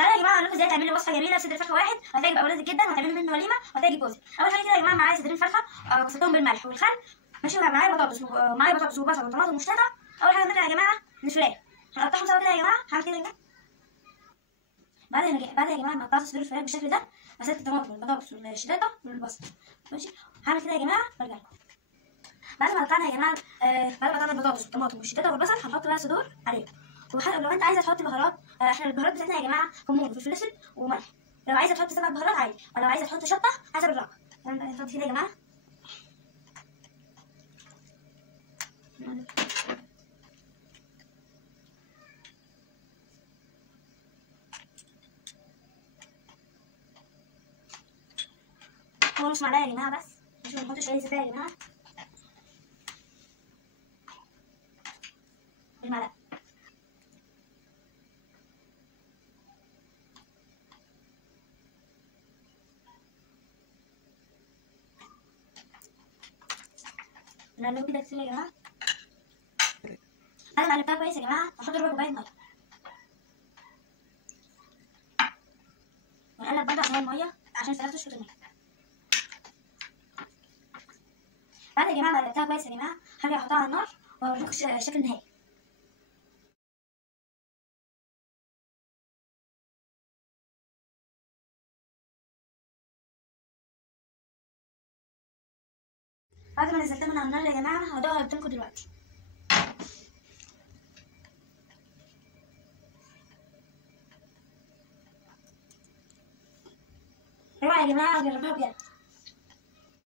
تعالوا يا جماعه اقول لكم ازاي تعملوا وصفه جميله صدر فرخه واحد وهتعجب اولادك جدا وهتعملوا منه وليمه وهتعجب جوزك. اول حاجه كده يا جماعه معايا صدرين فرخه غسلتهم بالملح والخل ماشي، ومعايا بطاطس وبصل وطماطم وشطه. اول حاجه نبدا يا جماعه الفراخ هنقطعهم سوا كده يا جماعه. هعمل كده يا جماعه. بعد يا جماعه ما قطعت صدور الفراخ بالشكل ده غسلت الطماطم والبطاطس والشطه والبصل ماشي. هعمل كده يا جماعه وارجع لكم. بعد ما قطعنا يا جماعه بعد ما قطعنا البطاطس والطماطم والشطه والبصل هنحط بقى صدور عليهم. ولو انت عايزه تحط بهارات احنا البهارات بتاعتنا يا جماعه كمون وفلفل اسود وملح. لو عايزه تحط 7 بهارات عادي، ولو عايزه تحط شطه حسب الرغبه. نحط كده يا جماعه. هو نص معلقه يا جماعه بس، مش هنحط شويه زيت يا جماعه بالمعلقه. نقلبه كده كتير يا جماعه. بعد ما قلبتها كويس يا جماعه هحط ربع كوبايه ميه، ونقلب برضه عشان الميه عشان الفراخ تشرب الميه. بعد يا جماعه ما قلبتها كويس يا جماعه هرجع احطها على النار واوريكم الشكل النهائي. بعد ما نزلتها من على النار يا جماعه هدوقها قدامكم دلوقتي. اوعى يا جماعه جربوها بجد.